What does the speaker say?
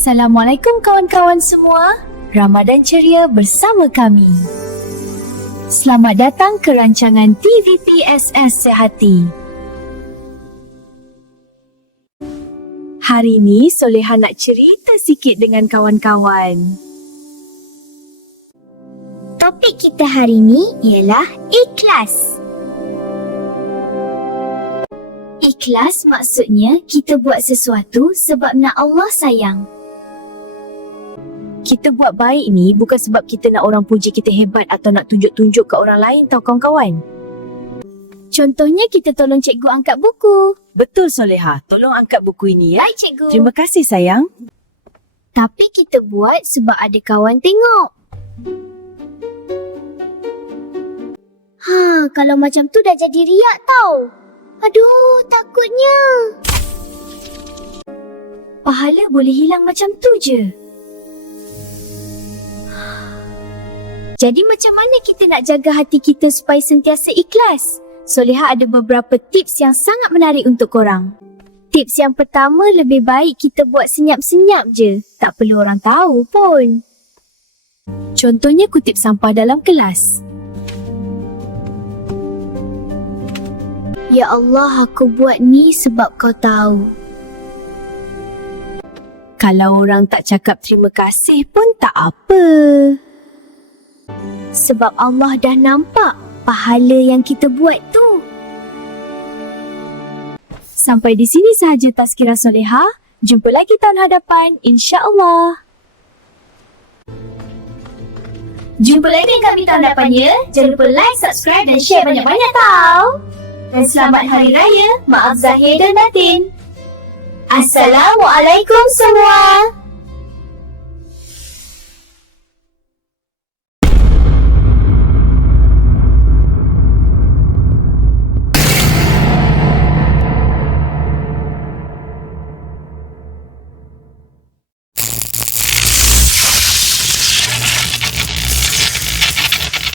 Assalamualaikum kawan-kawan semua. Ramadan ceria bersama kami. Selamat datang ke rancangan TVPSS Sehati. Hari ini Soleha nak cerita sikit dengan kawan-kawan. Topik kita hari ini ialah ikhlas. Ikhlas maksudnya kita buat sesuatu sebab nak Allah sayang. Kita buat baik ni bukan sebab kita nak orang puji kita hebat atau nak tunjuk-tunjuk ke orang lain tau kawan-kawan. Contohnya kita tolong cikgu angkat buku. Betul Soleha, tolong angkat buku ini ya. Baik cikgu. Terima kasih sayang. Tapi kita buat sebab ada kawan tengok. Kalau macam tu dah jadi riak tau. Aduh, takutnya. Pahala boleh hilang macam tu je. Jadi macam mana kita nak jaga hati kita supaya sentiasa ikhlas? Soleha ada beberapa tips yang sangat menarik untuk korang. Tips yang pertama, lebih baik kita buat senyap-senyap je. Tak perlu orang tahu pun. Contohnya kutip sampah dalam kelas. Ya Allah, aku buat ni sebab kau tahu. Kalau orang tak cakap terima kasih pun tak apa. Sebab Allah dah nampak pahala yang kita buat tu. Sampai di sini sahaja tazkirah Soleha. Jumpa lagi tahun hadapan, insya-Allah. Jumpa lagi dengan kami tahun hadapan ya. Jangan lupa like, subscribe dan share banyak-banyak tau. Dan selamat Hari Raya, maaf zahir dan batin. Assalamualaikum semua.